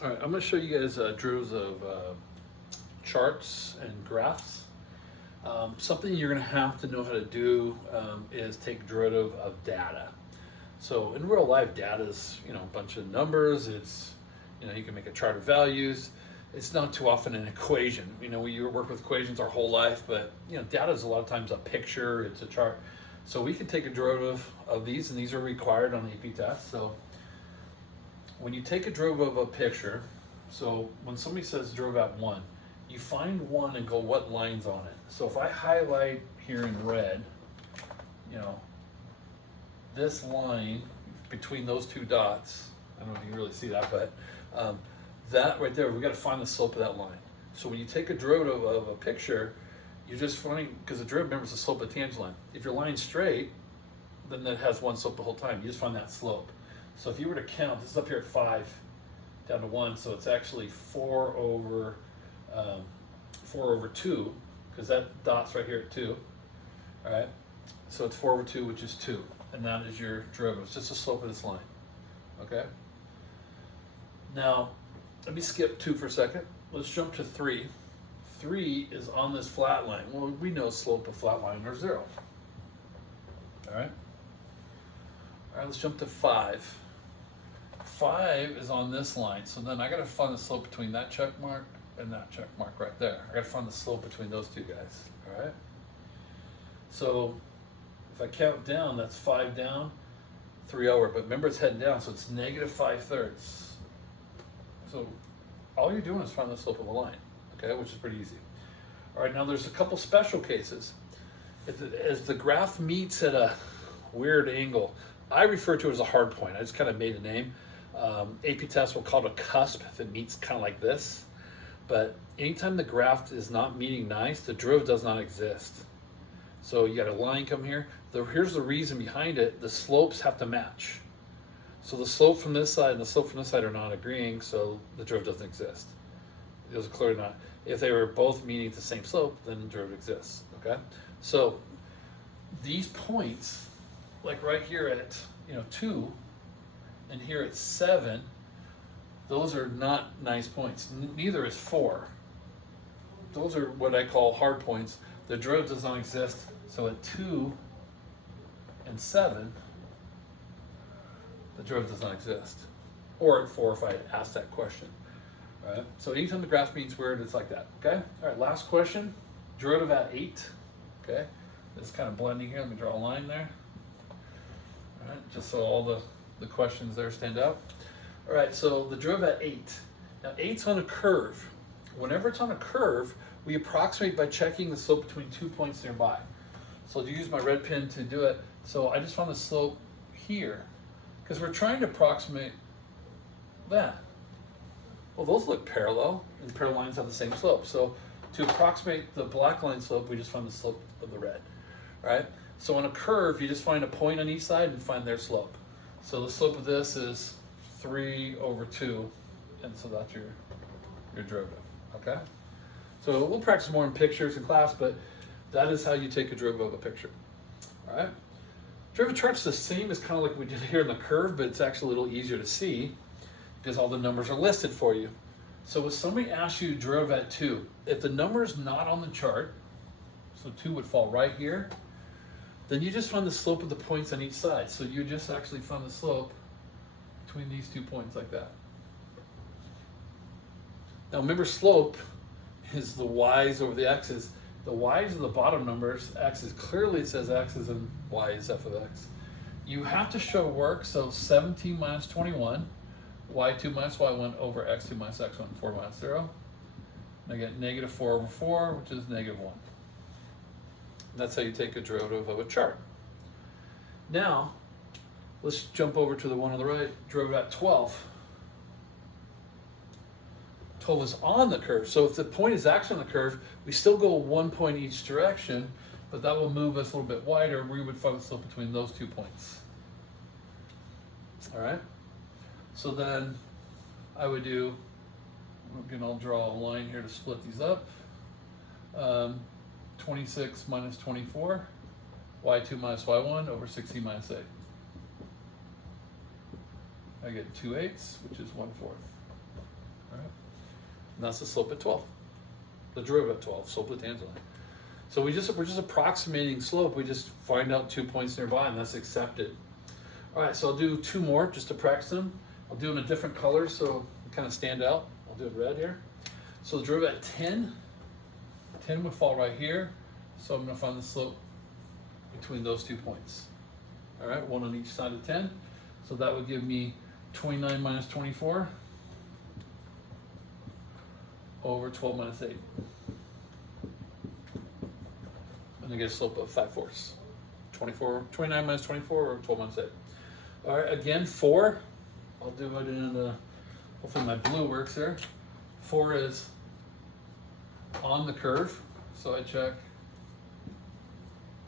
All right, I'm going to show you guys drills of charts and graphs. Something you're going to have to know how to do is take derivative of data. So in real life, data is a bunch of numbers. It's you can make a chart of values. It's not too often an equation. We work with equations our whole life, but data is a lot of times a picture. It's a chart. So we can take a derivative of these, and these are required on the AP test. So when you take a derivative of a picture, so when somebody says derivative at 1, you find 1 and go, what line's on it? So if I highlight here in red, this line between those two dots, I don't know if you can really see that, but that right there, we've got to find the slope of that line. So when you take a derivative of a picture, you're just finding, because the derivative, remember, is the slope of the tangent line. If your line's straight, then that has one slope the whole time. You just find that slope. So if you were to count, this is up here at 5 down to 1, so it's actually 4 over 2, because that dot's right here at 2. All right, so it's 4 over 2, which is 2, and that is your derivative. It's just the slope of this line. Okay. Now, let me skip 2 for a second. Let's jump to 3. 3 is on this flat line. Well, we know slope of flat line are 0. All right. All right, let's jump to 5. 5 is on this line, so then I got to find the slope between that check mark and that check mark right there. I got to find the slope between those two guys. All right. So if I count down, that's 5 down, 3 over. But remember, it's heading down, so it's negative 5/3. So all you're doing is find the slope of the line, okay, which is pretty easy. All right, now there's a couple special cases. As the graph meets at a weird angle, I refer to it as a hard point. I just kind of made a name. AP tests will call it a cusp if it meets kind of like this. But anytime the graph is not meeting nice, the derivative does not exist. So you got a line come here. Here's the reason behind it. The slopes have to match. So the slope from this side and the slope from this side are not agreeing, so the derivative doesn't exist. Those are clearly not. If they were both meeting the same slope, then the derivative exists. Okay? So these points, like right here at 2 and here at 7, those are not nice points. Neither is 4. Those are what I call hard points. The derivative does not exist. So at 2 and 7, the derivative does not exist. Or at 4 if I had asked that question. All right. So anytime the graph meets weird, it's like that. Okay. All right. Last question. Derivative at 8. Okay. It's kind of blending here. Let me draw a line there. All right. Just so all the questions there stand out. All right. So the derivative at 8. Now 8's on a curve. Whenever it's on a curve, we approximate by checking the slope between 2 points nearby. So I'll use my red pen to do it. So I just found the slope here, because we're trying to approximate that. Well, those look parallel, and parallel lines have the same slope. So to approximate the black line slope, we just find the slope of the red, right? So on a curve, you just find a point on each side and find their slope. So the slope of this is 3 over 2, and so that's your derivative, okay? So we'll practice more in pictures in class, but that is how you take a derivative of a picture, all right? Derivative chart's the same as kind of like we did here in the curve, but it's actually a little easier to see because all the numbers are listed for you. So if somebody asks you derivative at 2, if the number is not on the chart, so 2 would fall right here, then you just find the slope of the points on each side. So you just actually find the slope between these 2 points like that. Now remember, slope is the y's over the x's. The y's are the bottom numbers, x's. Clearly it says x's and y is f of x. You have to show work, so 17 minus 21, y2 minus y1 over x2 minus x1, 4 minus 0. And I get negative 4 over 4, which is negative 1. And that's how you take a derivative of a chart. Now, let's jump over to the one on the right, derivative at 12. 12 is on the curve, so if the point is actually on the curve, we still go 1 point each direction, but that will move us a little bit wider. We would find the slope between those 2 points. All right? So then I would do, again, I'll draw a line here to split these up. 26 minus 24, y2 minus y1 over 16 minus 8. I get 2/8, which is 1/4. right? And that's the slope at 12. The derivative at 12, slope of the tangent line. So we're just approximating slope. We just find out 2 points nearby, and that's accepted. All right, so I'll do 2 more just to practice them. I'll do them in a different color so they kind of stand out. I'll do it red here. So the derivative at 10 would fall right here. So I'm going to find the slope between those 2 points. All right, one on each side of 10. So that would give me 29 minus 24 over 12 minus 8. And I get a slope of 5/4. 29 minus 24 or 12 minus 8. All right, again, 4. I'll do it in the, hopefully my blue works here. 4 is on the curve. So I check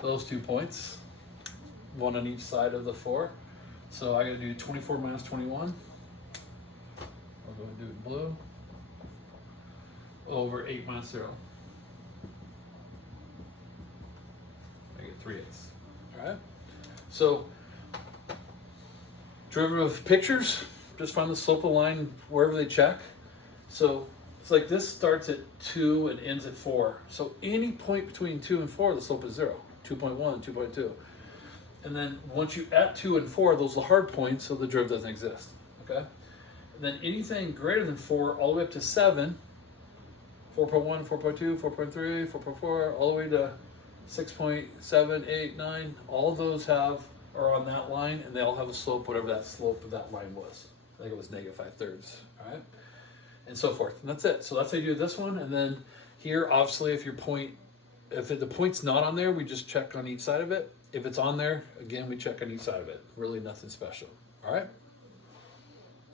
those 2 points, one on each side of the 4. So I got to do 24 minus 21. I'll go and do it blue. Over 8 minus 0. I get 3/8. All right. So derivative of pictures, just find the slope of the line wherever they check. So it's like this starts at 2 and ends at 4. So any point between 2 and 4, the slope is 0. 2.1, 2.2. And then once you at 2 and 4, those are the hard points, so the derivative doesn't exist. Okay? And then anything greater than 4, all the way up to 7, 4.1, 4.2, 4.3, 4.4, all the way to 6.7, 8, 9, all of those are on that line, and they all have a slope, whatever that slope of that line was. I think it was negative 5/3, all right? And so forth, and that's it. So that's how you do this one, and then here, obviously, if the point's not on there, we just check on each side of it. If it's on there, again, we check on each side of it. Really nothing special, all right?